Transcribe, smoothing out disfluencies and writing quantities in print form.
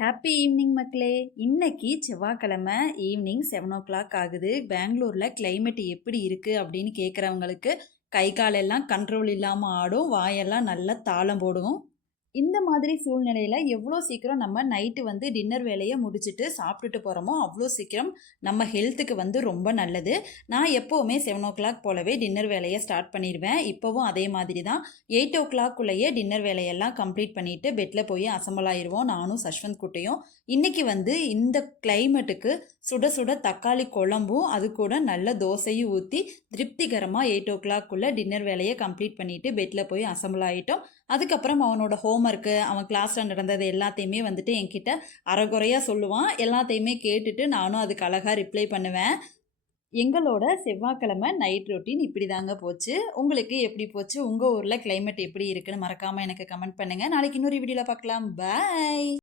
Happy evening மக்களே. இன்னைக்கு செவ்வாய்க்கிழமை ஈவினிங் 7 o'clock ஆகுது. பெங்களூரில் கிளைமேட் எப்படி இருக்குது அப்படின்னு கேட்குறவங்களுக்கு கை காலெல்லாம் கண்ட்ரோல் இல்லாமல் ஆடும், வாயெல்லாம் நல்லா தாளம் போடும். இந்த மாதிரி சூழ்நிலையில் எவ்வளோ சீக்கிரம் நம்ம நைட்டு டின்னர் வேலையை முடிச்சுட்டு சாப்பிட்டுட்டு போகிறோமோ அவ்வளோ சீக்கிரம் நம்ம ஹெல்த்துக்கு ரொம்ப நல்லது. நான் எப்போவுமே 7 o'clock போலவே டின்னர் வேலையை ஸ்டார்ட் பண்ணிடுவேன். இப்போவும் அதே மாதிரி தான் 8 o'clock டின்னர் வேலையெல்லாம் கம்ப்ளீட் பண்ணிவிட்டு பெட்டில் போய் அசம்பிள் ஆயிடுவோம், நானும் சஷ்வந்த் குட்டையும். இன்றைக்கி இந்த கிளைமேட்டுக்கு சுட சுட தக்காளி குழம்பும் அது கூட நல்ல தோசையும் ஊற்றி திருப்திகரமாக 8 o'clock டின்னர் வேலையை கம்ப்ளீட் பண்ணிவிட்டு பெட்டில் போய் அசம்பிள் ஆகிட்டோம். அதுக்கப்புறம் அவனோட ஹோம்ஒர்க்கு, அவன் கிளாஸில் நடந்தது எல்லாத்தையுமே என்கிட்ட அரைகுறையாக சொல்லுவான். எல்லாத்தையுமே கேட்டுட்டு நானும் அதுக்கு அழகாக ரிப்ளை பண்ணுவேன். எங்களோட செவ்வாய்க்கிழமை நைட் ரொட்டீன் இப்படி தாங்க போச்சு. உங்களுக்கு எப்படி போச்சு? உங்கள் ஊரில் கிளைமேட் எப்படி இருக்குன்னு மறக்காமல் எனக்கு கமெண்ட் பண்ணுங்கள். நாளைக்கு இன்னொரு வீடியோவில் பார்க்கலாம். பாய்.